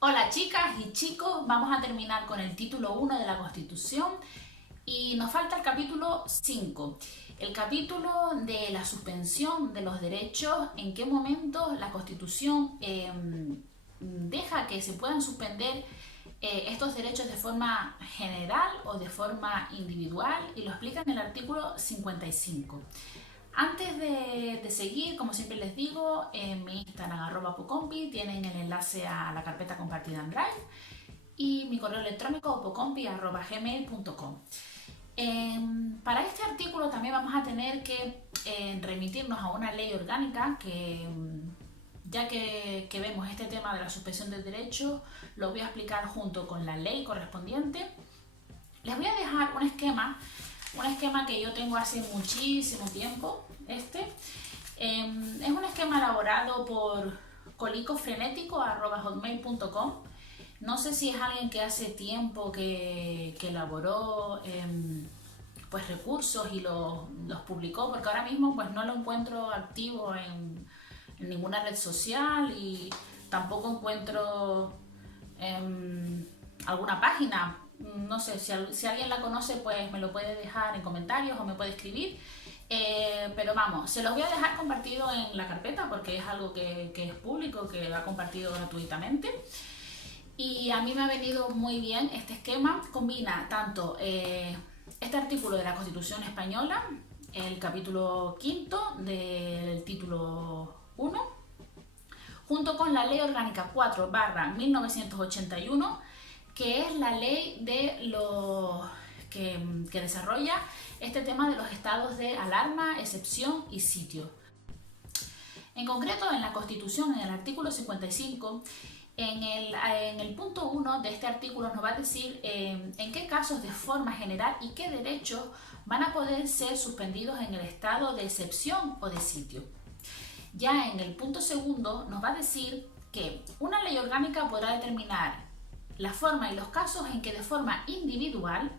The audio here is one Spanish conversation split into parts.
Hola chicas y chicos, vamos a terminar con el título 1 de la Constitución y nos falta el capítulo 5, el capítulo de la suspensión de los derechos, en qué momento la Constitución deja que se puedan suspender estos derechos de forma general o de forma individual, y lo explica en el artículo 55. Antes de seguir, como siempre les digo, en mi Instagram @pocompi tienen el enlace a la carpeta compartida en Drive y mi correo electrónico pocompi@gmail.com. Para este artículo también vamos a tener que remitirnos a una ley orgánica que, ya que vemos este tema de la suspensión de derechos, lo voy a explicar junto con la ley correspondiente. Les voy a dejar un esquema que yo tengo hace muchísimo tiempo. Es un esquema elaborado por colicofrenético@hotmail.com. No sé si es alguien que hace tiempo que elaboró pues recursos y los publicó, porque ahora mismo pues no lo encuentro activo en ninguna red social y tampoco encuentro alguna página. No sé, si alguien la conoce pues me lo puede dejar en comentarios o me puede escribir. Pero vamos, se los voy a dejar compartido en la carpeta porque es algo que es público, que lo ha compartido gratuitamente. Y a mí me ha venido muy bien este esquema. Combina tanto este artículo de la Constitución Española, el capítulo quinto del título 1, junto con la Ley Orgánica 4/1981, que es la ley de los que desarrolla este tema de los estados de alarma, excepción y sitio. En concreto, en la Constitución, en el artículo 55, en el punto 1 de este artículo nos va a decir en qué casos de forma general y qué derechos van a poder ser suspendidos en el estado de excepción o de sitio. Ya en el punto segundo nos va a decir que una ley orgánica podrá determinar la forma y los casos en que de forma individual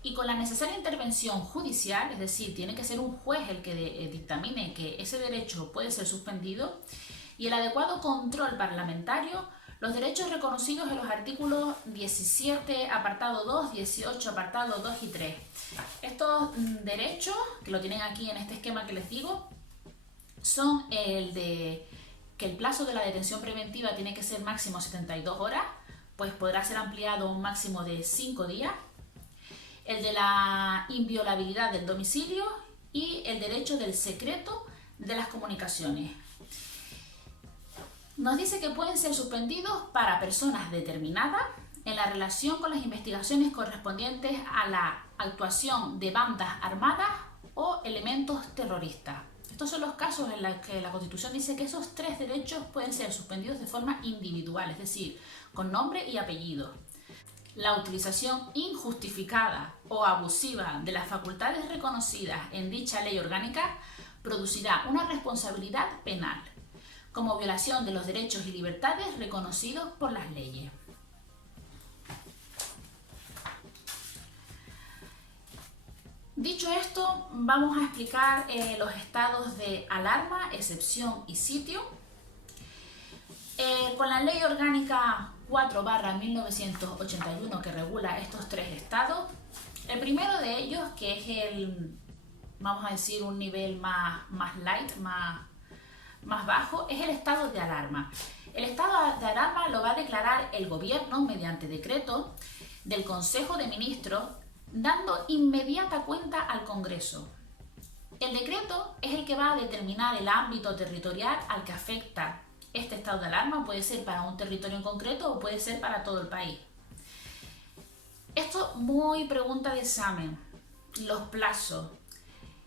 y con la necesaria intervención judicial, es decir, tiene que ser un juez el que dictamine que ese derecho puede ser suspendido, y el adecuado control parlamentario, los derechos reconocidos en los artículos 17, apartado 2, 18, apartado 2 y 3. Estos derechos, que lo tienen aquí en este esquema que les digo, son el de que el plazo de la detención preventiva tiene que ser máximo 72 horas, pues podrá ser ampliado a un máximo de 5 días, el de la inviolabilidad del domicilio y el derecho del secreto de las comunicaciones. Nos dice que pueden ser suspendidos para personas determinadas en la relación con las investigaciones correspondientes a la actuación de bandas armadas o elementos terroristas. Estos son los casos en los que la Constitución dice que esos tres derechos pueden ser suspendidos de forma individual, es decir, con nombre y apellido. La utilización injustificada o abusiva de las facultades reconocidas en dicha ley orgánica producirá una responsabilidad penal, como violación de los derechos y libertades reconocidos por las leyes. Dicho esto, vamos a explicar los estados de alarma, excepción y sitio. Con la Ley Orgánica 4/1981 que regula estos tres estados, el primero de ellos, que es vamos a decir, un nivel más light, más bajo, es el estado de alarma. El estado de alarma lo va a declarar el gobierno mediante decreto del Consejo de Ministros, dando inmediata cuenta al Congreso. El decreto es el que va a determinar el ámbito territorial al que afecta este estado de alarma. Puede ser para un territorio en concreto o puede ser para todo el país. Esto muy pregunta de examen. Los plazos.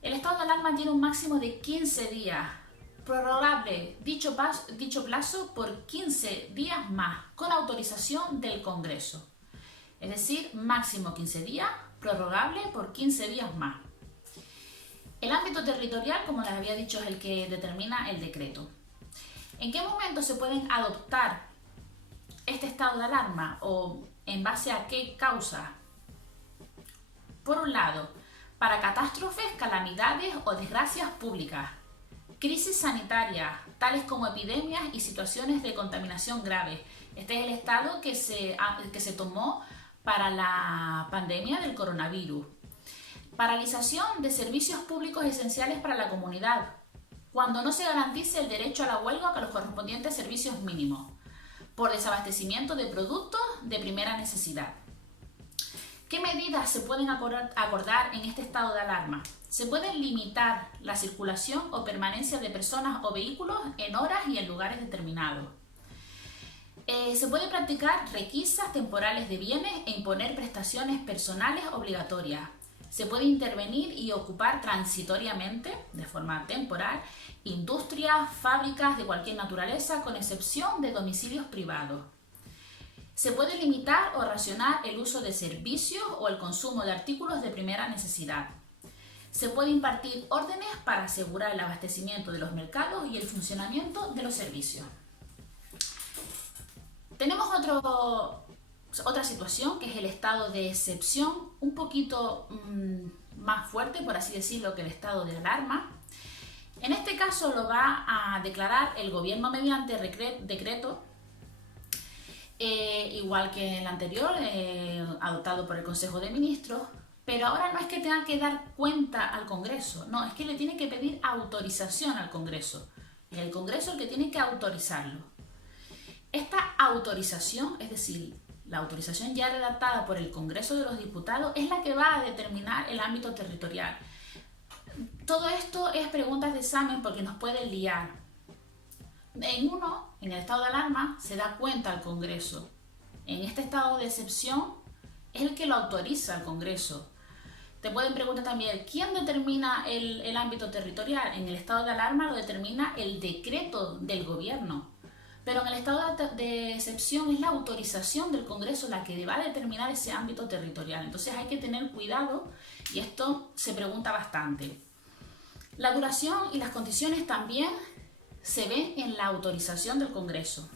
El estado de alarma tiene un máximo de 15 días. Prorrogable dicho plazo por 15 días más, con autorización del Congreso. Es decir, máximo 15 días, prorrogable por 15 días más. El ámbito territorial, como les había dicho, es el que determina el decreto. ¿En qué momento se pueden adoptar este estado de alarma o en base a qué causa? Por un lado, para catástrofes, calamidades o desgracias públicas, crisis sanitarias, tales como epidemias y situaciones de contaminación grave, Este es el estado que se tomó para la pandemia del coronavirus. Paralización de servicios públicos esenciales para la comunidad, cuando no se garantice el derecho a la huelga con los correspondientes servicios mínimos, por desabastecimiento de productos de primera necesidad. ¿Qué medidas se pueden acordar en este estado de alarma? Se puede limitar la circulación o permanencia de personas o vehículos en horas y en lugares determinados. Se puede practicar requisas temporales de bienes e imponer prestaciones personales obligatorias. Se puede intervenir y ocupar transitoriamente, de forma temporal, industrias, fábricas de cualquier naturaleza, con excepción de domicilios privados. Se puede limitar o racionar el uso de servicios o el consumo de artículos de primera necesidad. Se puede impartir órdenes para asegurar el abastecimiento de los mercados y el funcionamiento de los servicios. Tenemos otra situación, que es el estado de excepción, un poquito más fuerte, por así decirlo, que el estado de alarma. En este caso lo va a declarar el gobierno mediante decreto, igual que el anterior, adoptado por el Consejo de Ministros, pero ahora no es que tenga que dar cuenta al Congreso, no, es que le tiene que pedir autorización al Congreso. Es el Congreso el que tiene que autorizarlo. Esta autorización, es decir, la autorización ya redactada por el Congreso de los Diputados, es la que va a determinar el ámbito territorial. Todo esto es preguntas de examen porque nos puede liar. En el estado de alarma, se da cuenta al Congreso. En este estado de excepción, es el que lo autoriza al Congreso. Te pueden preguntar también, ¿quién determina el ámbito territorial? En el estado de alarma lo determina el decreto del gobierno. Pero en el estado de excepción es la autorización del Congreso la que va a determinar ese ámbito territorial. Entonces hay que tener cuidado y esto se pregunta bastante. La duración y las condiciones también se ven en la autorización del Congreso.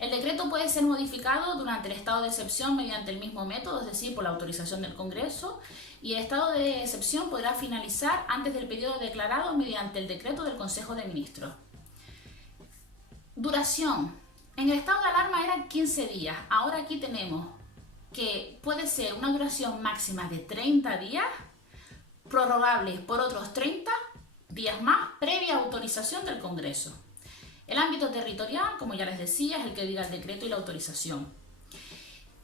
El decreto puede ser modificado durante el estado de excepción mediante el mismo método, es decir, por la autorización del Congreso, y el estado de excepción podrá finalizar antes del periodo declarado mediante el decreto del Consejo de Ministros. Duración. En el estado de alarma eran 15 días. Ahora aquí tenemos que puede ser una duración máxima de 30 días, prorrogables por otros 30 días más, previa autorización del Congreso. El ámbito territorial, como ya les decía, es el que diga el decreto y la autorización.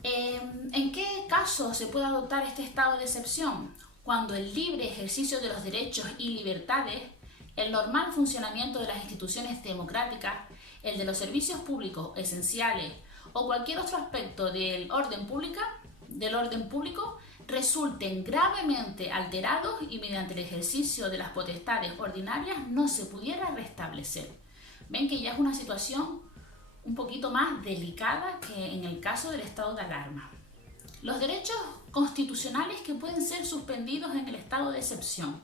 ¿En qué caso se puede adoptar este estado de excepción? Cuando el libre ejercicio de los derechos y libertades, el normal funcionamiento de las instituciones democráticas, el de los servicios públicos esenciales o cualquier otro aspecto del orden público resulten gravemente alterados y mediante el ejercicio de las potestades ordinarias no se pudiera restablecer. Ven que ya es una situación un poquito más delicada que en el caso del estado de alarma. Los derechos constitucionales que pueden ser suspendidos en el estado de excepción.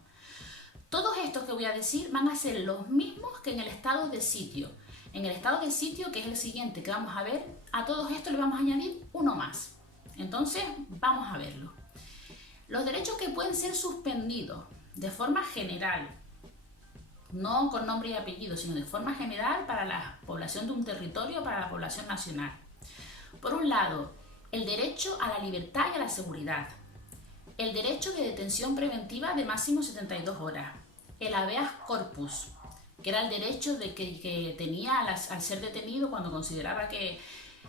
Todos estos que voy a decir van a ser los mismos que en el estado de sitio. En el estado de sitio, que es el siguiente que vamos a ver, a todos estos le vamos a añadir uno más. Entonces, vamos a verlo. Los derechos que pueden ser suspendidos de forma general, no con nombre y apellido, sino de forma general para la población de un territorio, para la población nacional. Por un lado, el derecho a la libertad y a la seguridad, el derecho de detención preventiva de máximo 72 horas, el habeas corpus, que era el derecho que tenía al ser detenido, cuando consideraba que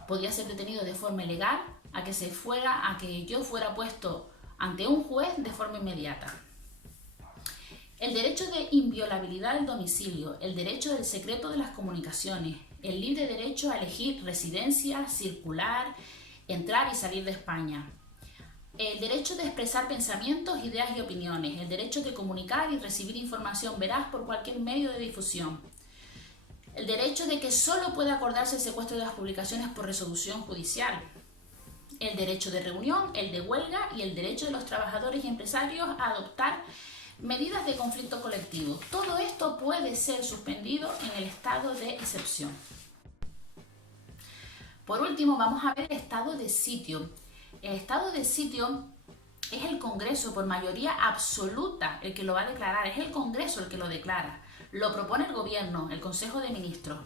podía ser detenido de forma ilegal, a que yo fuera puesto ante un juez de forma inmediata. El derecho de inviolabilidad del domicilio, el derecho del secreto de las comunicaciones, el libre derecho a elegir residencia, circular, entrar y salir de España, el derecho de expresar pensamientos, ideas y opiniones, el derecho de comunicar y recibir información veraz por cualquier medio de difusión, el derecho de que solo puede acordarse el secuestro de las publicaciones por resolución judicial, el derecho de reunión, el de huelga y el derecho de los trabajadores y empresarios a adoptar medidas de conflicto colectivo. Todo esto puede ser suspendido en el estado de excepción. Por último, vamos a ver el estado de sitio. El estado de sitio es el Congreso por mayoría absoluta el que lo va a declarar, es el Congreso el que lo declara. Lo propone el Gobierno, el Consejo de Ministros.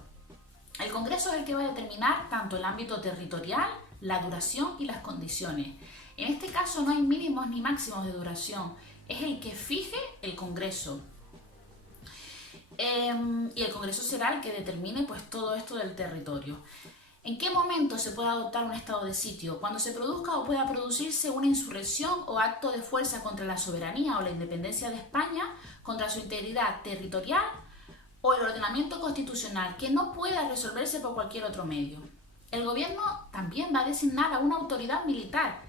El Congreso es el que va a determinar tanto el ámbito territorial, la duración y las condiciones. En este caso no hay mínimos ni máximos de duración, es el que fije el Congreso. Y el Congreso será el que determine pues todo esto del territorio. ¿En qué momento se puede adoptar un estado de sitio? Cuando se produzca o pueda producirse una insurrección o acto de fuerza contra la soberanía o la independencia de España, contra su integridad territorial o el ordenamiento constitucional, que no pueda resolverse por cualquier otro medio. El gobierno también va a designar a una autoridad militar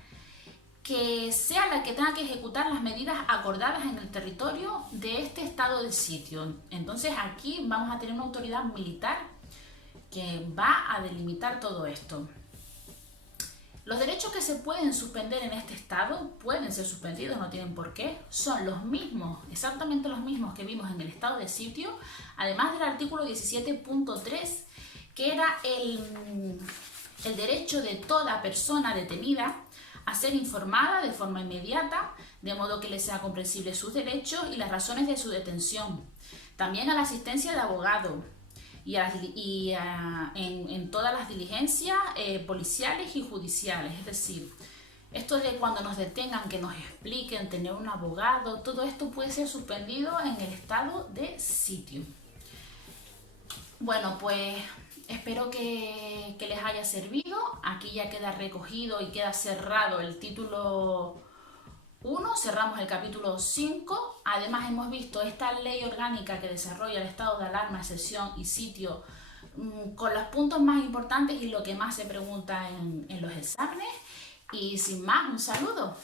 que sea la que tenga que ejecutar las medidas acordadas en el territorio de este estado de sitio. Entonces aquí vamos a tener una autoridad militar que va a delimitar todo esto. Los derechos que se pueden suspender en este estado pueden ser suspendidos, no tienen por qué. Son los mismos, exactamente los mismos que vimos en el estado de sitio, además del artículo 17.3, que era el derecho de toda persona detenida a ser informada de forma inmediata, de modo que le sea comprensible sus derechos y las razones de su detención. También a la asistencia de abogado en todas las diligencias policiales y judiciales. Es decir, esto de cuando nos detengan, que nos expliquen, tener un abogado, todo esto puede ser suspendido en el estado de sitio. Bueno, pues espero que les haya servido. Aquí ya queda recogido y queda cerrado el título 1, cerramos el capítulo 5. Además hemos visto esta ley orgánica que desarrolla el estado de alarma, excepción y sitio con los puntos más importantes y lo que más se pregunta en los exámenes. Y sin más, un saludo.